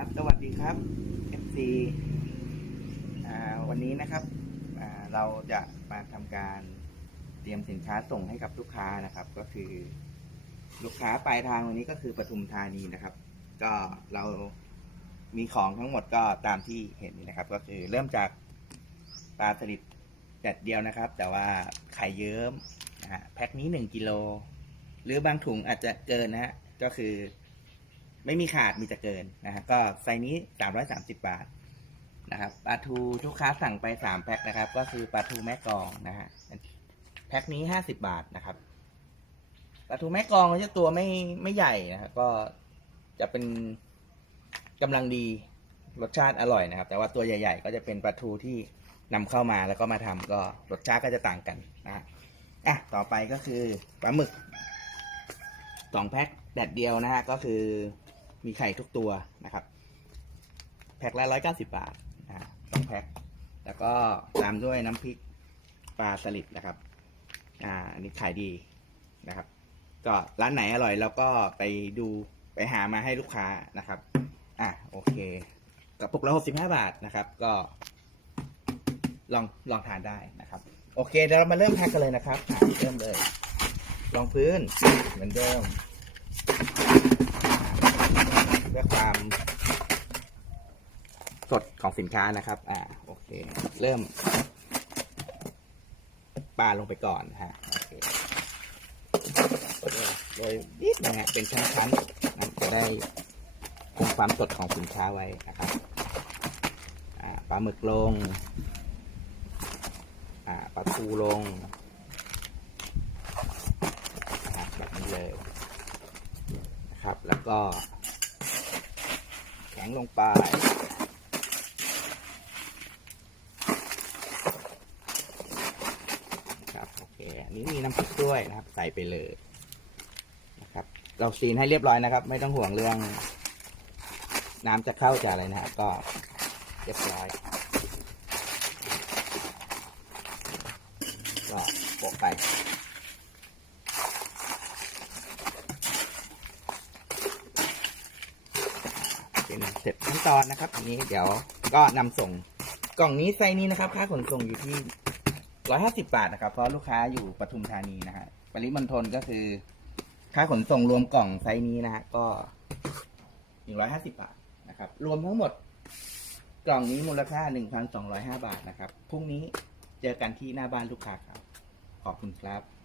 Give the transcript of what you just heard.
ครับ สวัสดีครับ FC วันนี้นะครับเราจะมาทำการเตรียมสินค้าส่งให้กับลูกค้านะครับ ก็คือลูกค้าปลายทางวันนี้ก็คือปทุมธานีนะครับ ก็เรามีของทั้งหมดก็ตามที่เห็นนี่นะครับ ก็คือเริ่มจากปลาสลิดแดดเดียวนะครับ แต่ว่าไข่เยิ้มนะฮะแพ็คนี้หนึ่งกิโลหรือบางถุงอาจจะเกินนะฮะก็คือ ไม่มีขาดมีแต่เกินนะฮะก็ไซส์นี้ 330 บาทนะครับปลาทูลูกค้าสั่งไป 3 แพ็คนะครับ ก็คือปลาทูแม่กองนะฮะแพ็คนี้ 50 บาทนะครับปลาทูแม่กองจะตัวไม่ไม่ใหญ่นะครับก็จะเป็นกำลังดีรสชาติอร่อยนะครับ แต่ว่าตัวใหญ่ ๆ ก็จะเป็นปลาทูที่นำเข้ามาแล้วก็มาทำก็รสชาติก็จะต่างกันนะฮะอะต่อไปก็คือปลาหมึกสองแพ็คแดดเดียวนะฮะก็คือ มีไข่ทุกตัวนะครับ แพ็คละร้อยเก้าสิบบาทนะฮะสองแพ็คแล้วก็ตามด้วยน้ำพริกปลาสลิดนะครับ อ่าอันนี้ขายดีนะครับ ก็ร้านไหนอร่อยเราก็ไปดูไปหามาให้ลูกค้านะครับ อะโอเคกระปุกละหกสิบห้าบาทนะครับ ก็ลองลองทานได้นะครับ โอเคเดี๋ยวเรามาเริ่มแพ็คกันเลยนะครับเริ่มเลยรองพื้นเหมือนเดิมเพื่อความ สดของสินค้านะครับ อ่า โอเค เริ่มปาลงไปก่อนนะฮะโอเคโดยนิดนะฮะเป็นชั้นๆนะจะได้คงความสดของสินค้าไว้นะครับอ่าปลาหมึกลง อ่าปลาทูลงแบบนี้เลยนะครับ แล้วก็ แข็งลงไปนะครับโอันนี้มีน้ำพริกด้วยนะครับ ใส่ไปเลยนะครับ เราซีนให้เรียบร้อยนะครับ ไม่ต้องห่วงเรื่อง น้ำจะเข้าจะอะไรนะฮะก็เรียบร้อยก็โปะไปเป็นเสร็จขั้นตอนนะครับอันนี้เดี๋ยวก็นำส่งกล่องนี้ไซส์นี้นะครับ ค่าขนส่งอยู่ที่ ร้อยห้าสิบาทนะครับ เพราะลูกค้าอยู่ปทุมธานีนะฮะปริมณฑลก็คือ ค่าขนส่งรวมกล่องไซส์นี้นะฮะก็หนึ่งร้อยห้าสิบาทนะครับ รวมทั้งหมดกล่องนี้มูลค่าหนึ่งพันสองร้อยห้าบาทนะครับพรุ่งนี้เจอกันที่หน้าบ้านลูกค้าครับ ขอบคุณครับ